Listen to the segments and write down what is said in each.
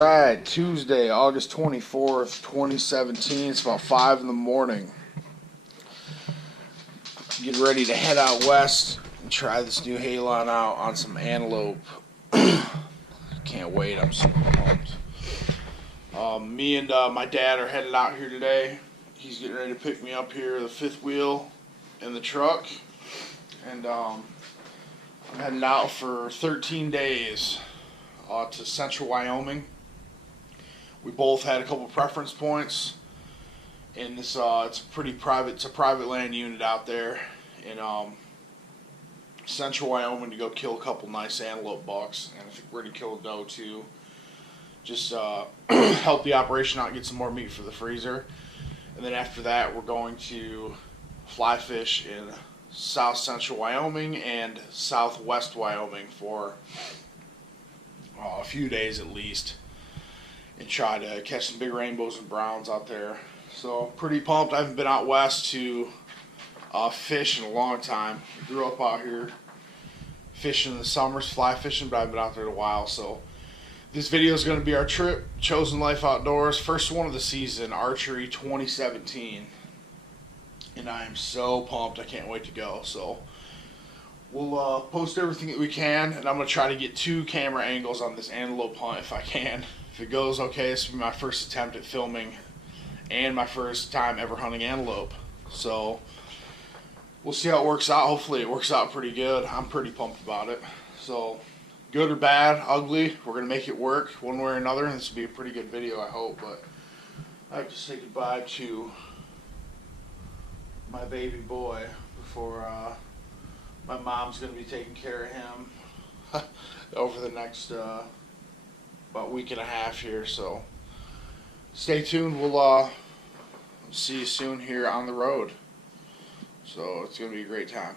Alright, Tuesday, August 24th, 2017. It's about 5 in the morning. Getting ready to head out west and try this new Halon out on some antelope. Can't wait, I'm super pumped. Me and my dad are headed out here today. He's getting ready to pick me up here, the fifth wheel in the truck. And I'm heading out for 13 days to central Wyoming. We both had a couple preference points, and this it's a private land unit out there in central Wyoming to go kill a couple nice antelope bucks, and I think we're gonna kill a doe too. Just help the operation out, get some more meat for the freezer, and then after that we're going to fly fish in south central Wyoming and southwest Wyoming for a few days at least, and try to catch some big rainbows and browns out there. So pretty pumped. I haven't been out west to fish in a long time. I grew up out here fishing in the summers, fly fishing, but I haven't been out there in a while. So this video is going to be our trip, Chosen Life Outdoors, first one of the season, Archery 2017. And I am so pumped. I can't wait to go. So we'll post everything that we can, and I'm going to try to get 2 camera angles on this antelope hunt if I can. If it goes okay, this will be my first attempt at filming and my first time ever hunting antelope. So we'll see how it works out. Hopefully it works out pretty good. I'm pretty pumped about it. So good or bad, ugly, we're going to make it work one way or another, and this will be a pretty good video, I hope. But I have to say goodbye to my baby boy before my mom's going to be taking care of him over the next about week and a half here. So stay tuned. We'll see you soon here on the road. So it's going to be a great time.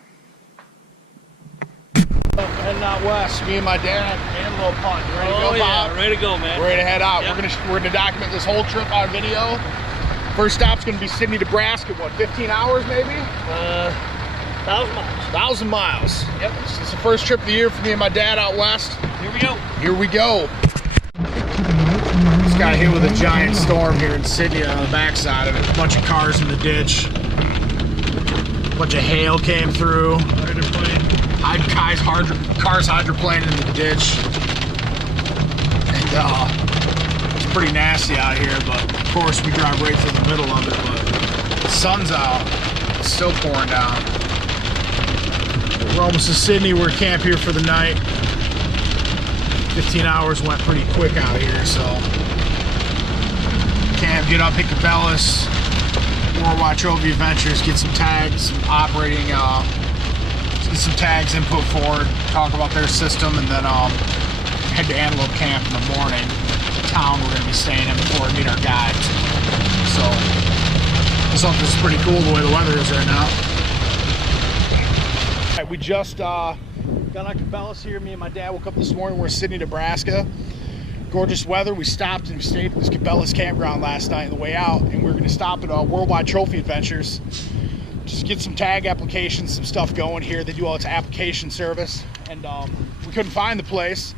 Heading out west, me and my dad, antelope hunt. You ready to go, Bob? Ready to go, man. We're ready to head out. Yep. We're gonna document this whole trip on video. First stop's gonna be Sydney, Nebraska. What, 15 hours maybe? 1,000 miles. 1,000 miles. Yep. It's the first trip of the year for me and my dad out west. Here we go. Here we go. Just got hit with a giant storm here in Sydney on the backside of it. A bunch of cars in the ditch. A bunch of hail came through. Cars hydroplaning in the ditch. And it's pretty nasty out here, but of course we drive right through the middle of it. But the sun's out. It's still pouring down. We're almost to Sydney. We're camped here for the night. 15 hours went pretty quick out here, so camp, get up, hit Cabela's, Worldwide Trophy Adventures, get some tags, some operating, get some tags input forward, talk about their system, and then head to Antelope Camp in the morning, the town we're going to be staying in before we meet our guides. So this is pretty cool the way the weather is right now. All right, we just got on Cabela's here. Me and my dad woke up this morning. We're in Sydney, Nebraska. Gorgeous weather. We stopped and stayed at this Cabela's campground last night on the way out, and we're going to stop at Worldwide Trophy Adventures. Just get some tag applications, some stuff going here. They do all its application service, and we couldn't find the place.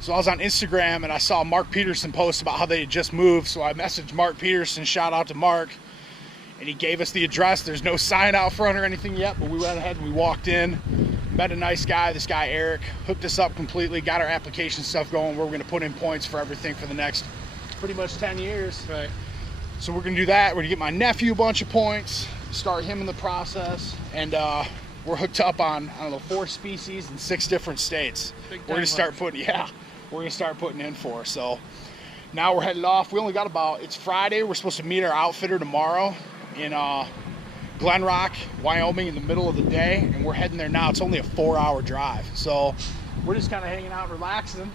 So I was on Instagram and I saw Mark Peterson post about how they had just moved. So I messaged Mark Peterson, shout out to Mark, and he gave us the address. There's no sign out front or anything yet, but we went ahead and we walked in, met a nice guy, this guy Eric, hooked us up completely, got our application stuff going where we're going to put in points for everything for the next pretty much 10 years. Right. So we're going to do that. We're going to get my nephew a bunch of points, start him in the process, and we're hooked up on, I don't know, 4 species in 6 different states. We're going to start putting, we're going to start putting in for. So now we're headed off. We only got it's Friday. We're supposed to meet our outfitter tomorrow in Glen Rock, Wyoming in the middle of the day, and we're heading there now. It's only a 4-hour drive. So we're just kind of hanging out, relaxing.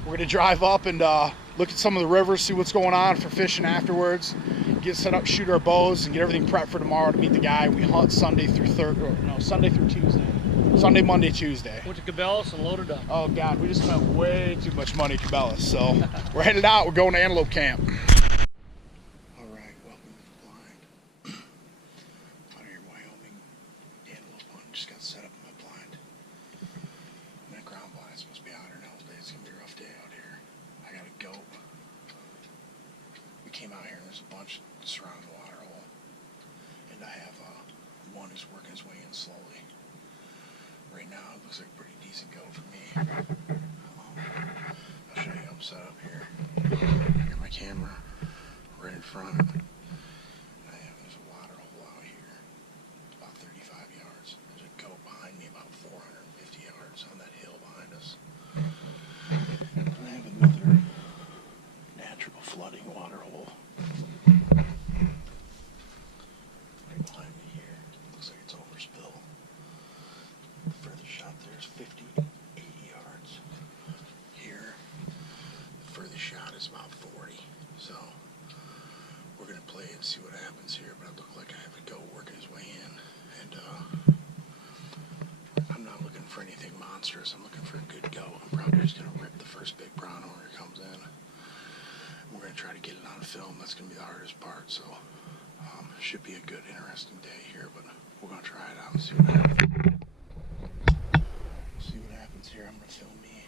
We're going to drive up and look at some of the rivers, see what's going on for fishing afterwards, get set up, shoot our bows, and get everything prepped for tomorrow to meet the guy. We hunt Sunday through Tuesday. Sunday, Monday, Tuesday. Went to Cabela's and loaded up. Oh God, we just spent way too much money at Cabela's. So we're headed out. We're going to Antelope Camp. All right, welcome to the blind. Out here in Wyoming, Antelope hunt. Just got set up in my blind. I'm in a ground blind. It's supposed to be hotter now today. It's gonna be a rough day out here. I got a goat. there's a bunch surrounding the water hole. And I have one who's working his way in slowly. Right now it looks like a pretty decent go for me. I'll show you how I'm set up here. I got my camera right in front. There's a water hole out here, about 35 yards. There's a goat behind me about 450 yards on that hill behind us. And I have another natural flooding water hole right behind me here. Looks like it's overspill. The further shot there is 50, 80 yards. Here, the furthest shot is about 40. So we're going to play and see what happens here, but it looked like I have a goat working his way in. And I'm not looking for anything monstrous. I'm looking for a good goat. I'm probably just going to rip the first big brown horn that comes in. We're going to try to get it on film. That's going to be the hardest part. So it should be a good, interesting day here, but we're going to try it out and see what happens. See what happens here. I'm going to film me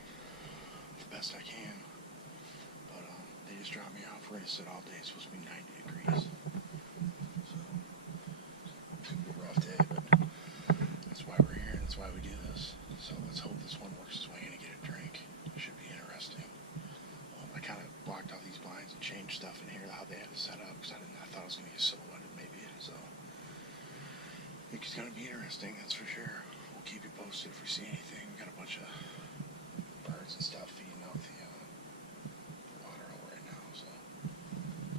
the best I can. But they just dropped me off where I sit all day. It's supposed to be 90 degrees. So it's going to be a rough day, but that's why we're here and that's why we do this. So let's hope this one works its way in and get a drink. It should be interesting. I kind of blocked out these blinds and changed stuff in here, how they had it set up, because I thought it was going to get silhouetted maybe. So it's going to be interesting, that's for sure. We'll keep you posted if we see anything. We got a bunch of birds and stuff feeding out the water hole right now, so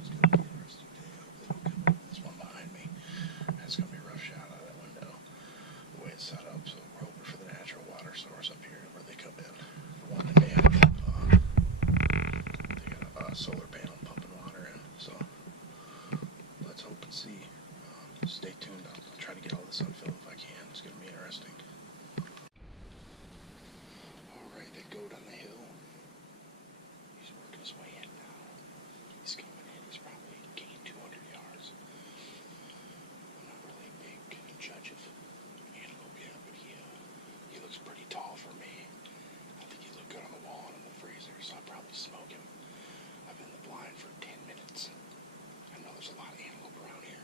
it's going to be an interesting day. I hope they don't get this one behind me. It's going to be a rough shot out of that window, the way it's set up. So we're hoping for the natural water source up here where they come in. The one that they have, they got a solar panel pumping water in. So let's hope and see. Stay tuned. I'll try to get all this on film if I can. It's going to be interesting. Alright, that goat on the hill. He's working his way in now. He's coming in. He's probably gained 200 yards. I'm not really a big judge of Antelope yet, but he looks pretty tall for me. I think he looked good on the wall and in the freezer, so I'll probably smoke him. I've been in the blind for 10 minutes. I know there's a lot of antelope around here.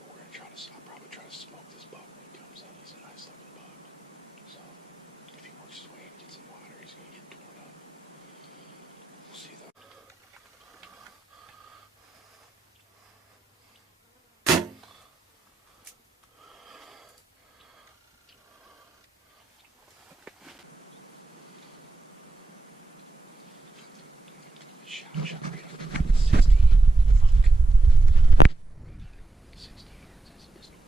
But we're going to I'll probably try to smoke this buck when he comes in. He's a nice looking buck. So if he works his way and gets some water, he's going to get torn up. We'll see though. Shot right up to 60. Fuck. 60 yards. That's a pistol.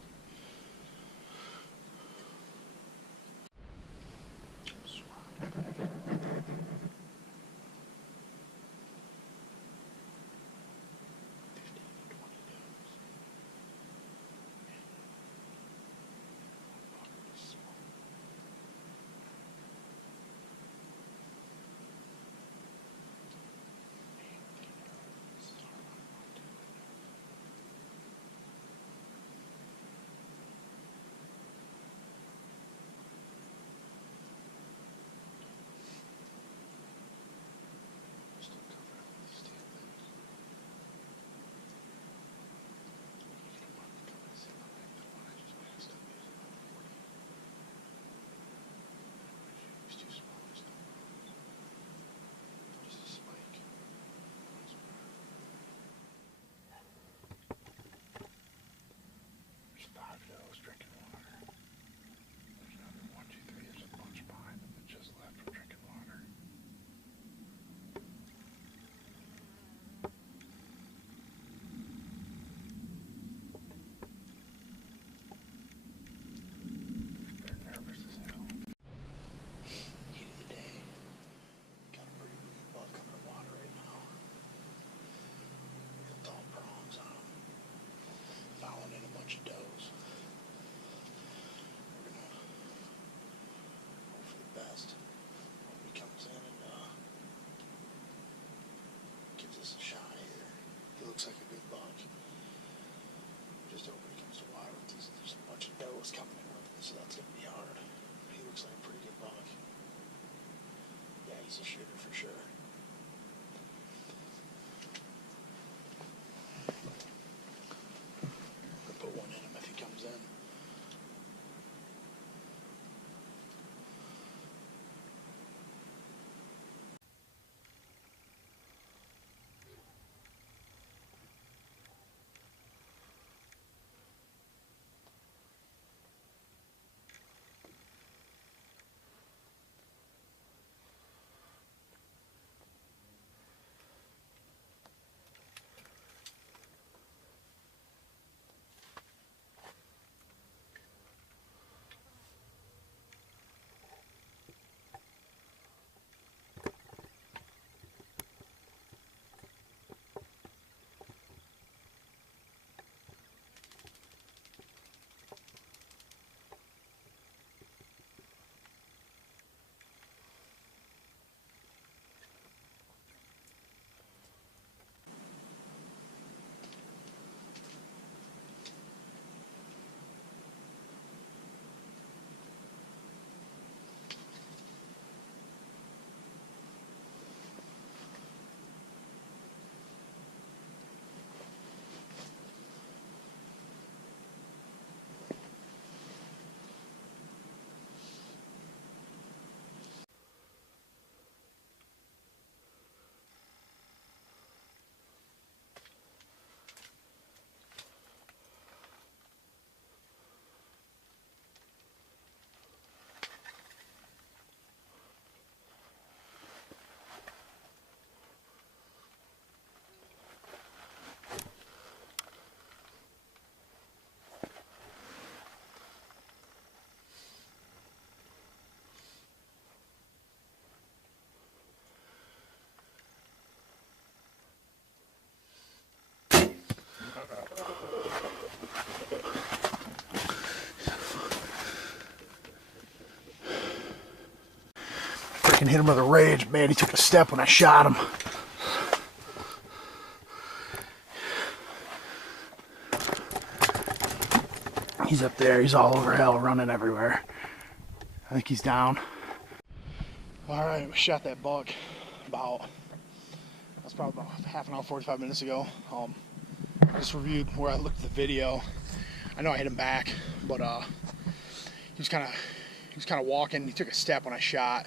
Looks like a good buck. Just hope he comes to water. There's a bunch of does coming in with it, so that's going to be hard. He looks like a pretty good buck. Yeah, he's a shooter for sure. fucking hit him with a rage. Man, he took a step when I shot him. He's up there. He's all over hell, running everywhere. I think he's down. All right, we shot that buck that's probably about half an hour, 45 minutes ago. I just reviewed where I looked at the video. I know I hit him back, but he was kind of walking. He took a step when I shot.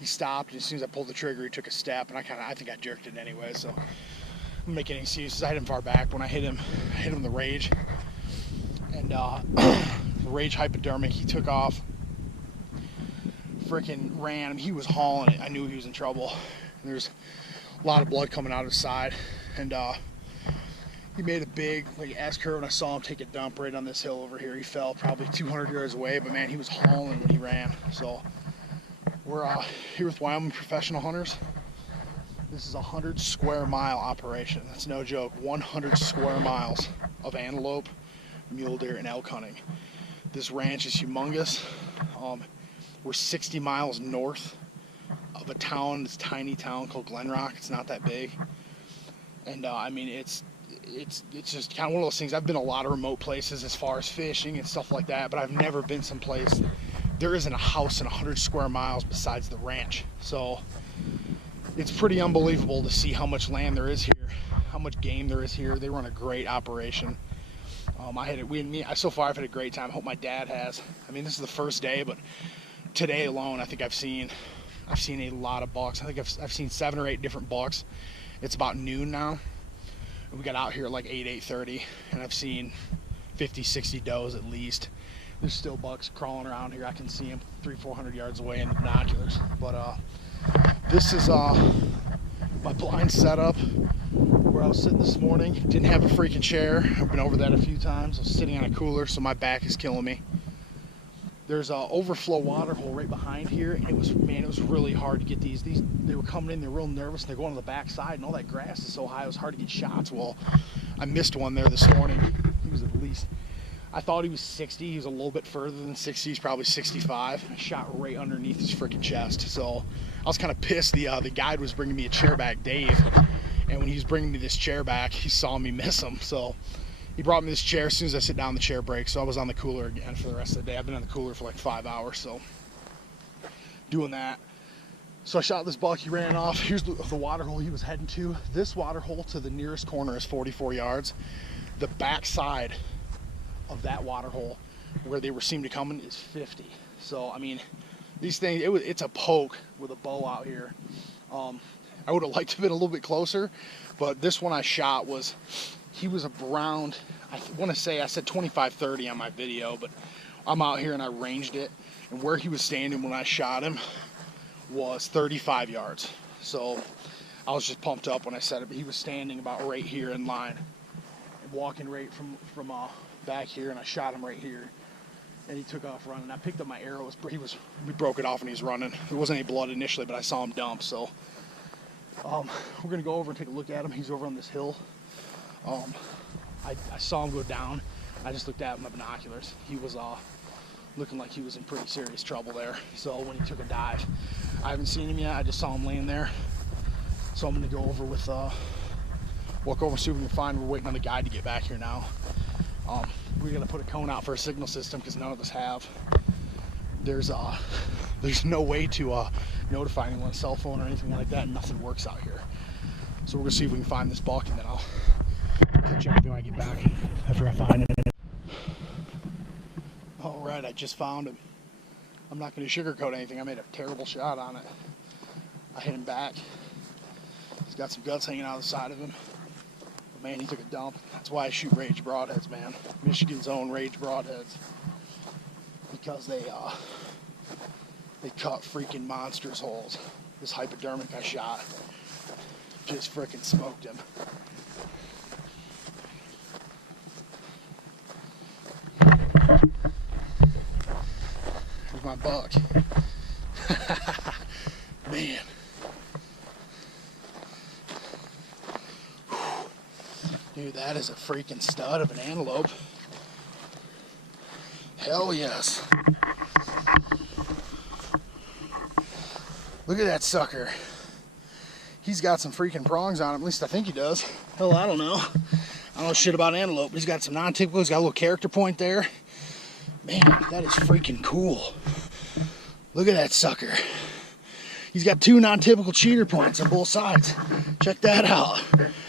He stopped, and as soon as I pulled the trigger, he took a step, and I think I jerked it anyway. So I'm making any excuses. I hit him far back. When I hit him the rage, and the rage hypodermic. He took off, freaking ran. I mean, he was hauling it. I knew he was in trouble. And there's a lot of blood coming out of his side, and he made a big S-curve, and I saw him take a dump right on this hill over here. He fell probably 200 yards away, but man, he was hauling when he ran. So we're here with Wyoming Professional Hunters. This is a 100 square mile operation. That's no joke. 100 square miles of antelope, mule deer, and elk hunting. This ranch is humongous. We're 60 miles north of a town, this tiny town called Glen Rock. It's not that big, and I mean it's just kind of one of those things. I've been a lot of remote places as far as fishing and stuff like that, but I've never been someplace there isn't a house in 100 square miles besides the ranch. So it's pretty unbelievable to see how much land there is here, how much game there is here. They run a great operation. So far I've had a great time. I hope my dad has. I mean, this is the first day, but today alone, I think I've seen a lot of bucks. I think I've seen 7 or 8 different bucks. It's about noon now. We got out here at like 8:30, and I've seen 50, 60 does at least. There's still bucks crawling around here. I can see them 300-400 yards away in the binoculars. But this is my blind setup where I was sitting this morning. Didn't have a freaking chair. I've been over that a few times. I was sitting on a cooler, so my back is killing me. There's an overflow water hole right behind here, and it was really hard to get these. They were coming in, they're real nervous, and they're going to the back side, and all that grass is so high, it was hard to get shots. Well, I missed one there this morning. He was at least, I thought he was 60. He was a little bit further than 60. He's probably 65. I shot right underneath his freaking chest. So I was kind of pissed. The guide was bringing me a chair back, Dave, and when he was bringing me this chair back, he saw me miss him. So he brought me this chair. As soon as I sit down, the chair breaks. So I was on the cooler again for the rest of the day. I've been on the cooler for like 5 hours, so doing that. So I shot this buck. He ran off. Here's the water hole he was heading to. This water hole to the nearest corner is 44 yards. The back side of that water hole where they seemed to come in is 50. So I mean, these things, it's a poke with a bow out here. I would have liked to have been a little bit closer, but this one I shot he was around, I want to say I said 25-30 on my video, but I'm out here and I ranged it, and where he was standing when I shot him was 35 yards. So I was just pumped up when I said it, but he was standing about right here in line, and walking right from back here, and I shot him right here, and he took off running. I picked up my arrow. We broke it off and he was running. There wasn't any blood initially, but I saw him dump. So we're gonna go over and take a look at him. He's over on this hill. I saw him go down. I just looked at him with my binoculars. He was looking like he was in pretty serious trouble there. So when he took a dive, I haven't seen him yet. I just saw him laying there. So I'm gonna go over with walk over, see if we can find. We're waiting on the guide to get back here now. We're gonna put a cone out for a signal system because none of us have. There's no way to notify anyone's cell phone or anything like that. Nothing works out here. So we're gonna see if we can find this buck, and then I'll catch up when I get back after I find him. All right, I just found him. I'm not gonna sugarcoat anything. I made a terrible shot on it. I hit him back. He's got some guts hanging out of the side of him. Man, he took a dump. That's why I shoot rage broadheads, man. Michigan's own rage broadheads, because they cut freaking monsters holes. This hypodermic I shot just freaking smoked him. Here's my buck. Man. Dude, that is a freaking stud of an antelope. Hell yes. Look at that sucker. He's got some freaking prongs on him. At least I think he does. Hell, I don't know. I don't know shit about antelope. He's got some non-typical. He's got a little character point there. Man, that is freaking cool. Look at that sucker. He's got 2 non-typical cheater points on both sides. Check that out.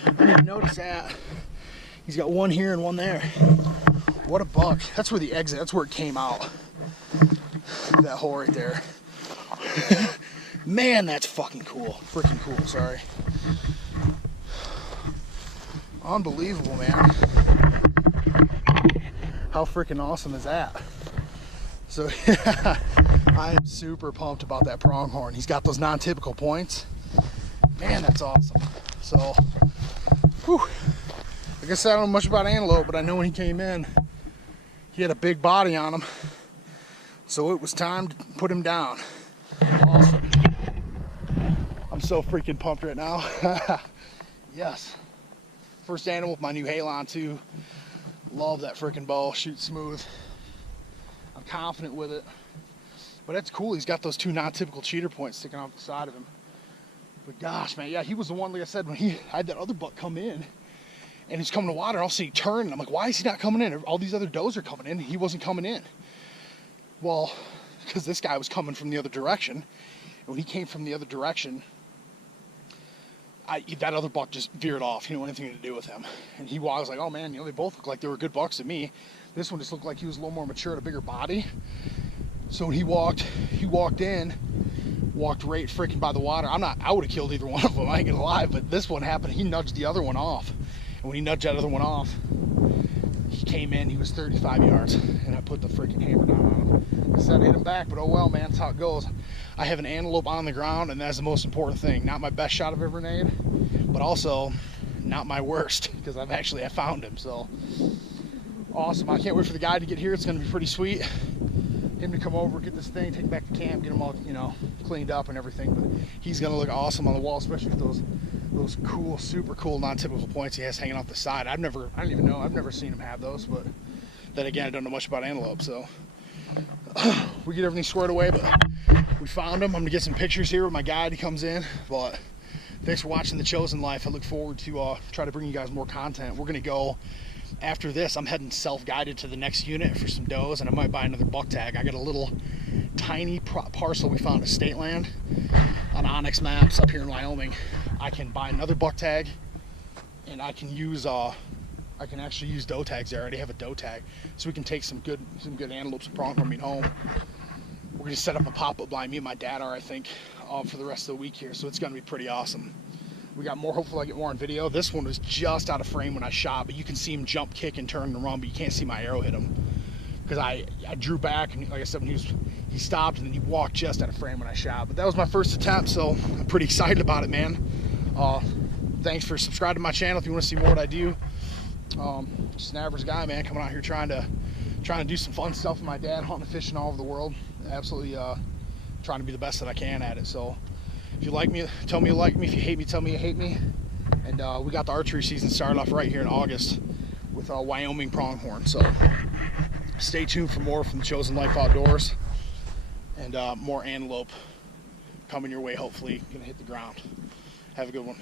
I didn't even notice that. He's got one here and one there. What a buck. That's where the exit, that's where it came out. That hole right there. Man, that's fucking cool. Freaking cool, sorry. Unbelievable, man. How freaking awesome is that? So, I am super pumped about that pronghorn. He's got those non-typical points. Man, that's awesome. So, whew. Like I said, I don't know much about antelope, but I know when he came in, he had a big body on him. So it was time to put him down. Awesome. I'm so freaking pumped right now. Yes. First animal with my new Halon too. Love that freaking bow, shoots smooth. I'm confident with it. But that's cool, he's got those 2 non-typical cheater points sticking off the side of him. But gosh, man, yeah, he was the one, like I said, when I had that other buck come in, and he's coming to water, and all of a sudden he turned, and I'm like, why is he not coming in? All these other does are coming in, and he wasn't coming in. Well, because this guy was coming from the other direction, and when he came from the other direction, that other buck just veered off. He didn't want anything to do with him. And I was like, oh man, they both look like they were good bucks to me. This one just looked like he was a little more mature, had a bigger body. So when he walked in, walked right freaking by the water. I would have killed either one of them, I ain't gonna lie, but this one happened, he nudged the other one off. And when he nudged that other one off, he came in, he was 35 yards, and I put the freaking hammer down on him. I said I hit him back, but oh well, man, that's how it goes. I have an antelope on the ground, and that's the most important thing. Not my best shot I've ever made, but also not my worst, because I found him, so. Awesome, I can't wait for the guy to get here. It's gonna be pretty sweet. Him to come over, get this thing, take it back to camp, get him all, cleaned up and everything, but he's gonna look awesome on the wall, especially with those cool, super cool non-typical points he has hanging off the side. I've never seen him have those, but then again, I don't know much about antelope, so we get everything squared away, but we found him. I'm gonna get some pictures here with my guide. He comes in, but thanks for watching The Chosen Life. I look forward to try to bring you guys more content. We're gonna go, after this, I'm heading self-guided to the next unit for some does, and I might buy another buck tag. I got a little tiny parcel we found of state land on Onyx Maps up here in Wyoming. I can buy another buck tag, and I can use I can actually use doe tags there. I already have a doe tag, so we can take some good antelopes and pronghorn meat home. We're gonna set up a pop-up blind. Me and my dad are, I think, for the rest of the week here, so it's gonna be pretty awesome. We got more, hopefully I get more on video. This one was just out of frame when I shot, but you can see him jump, kick, and turn and run, but you can't see my arrow hit him. Because I drew back, and like I said, when he stopped, and then he walked just out of frame when I shot. But that was my first attempt, so I'm pretty excited about it, man. Thanks for subscribing to my channel if you want to see more what I do. Just an average guy, man, coming out here trying to do some fun stuff with my dad, hunting and fishing all over the world. Absolutely trying to be the best that I can at it. So if you like me, tell me you like me. If you hate me, tell me you hate me. And we got the archery season started off right here in August with Wyoming pronghorn. So stay tuned for more from The Chosen Life Outdoors, and more antelope coming your way, hopefully. Gonna hit the ground. Have a good one.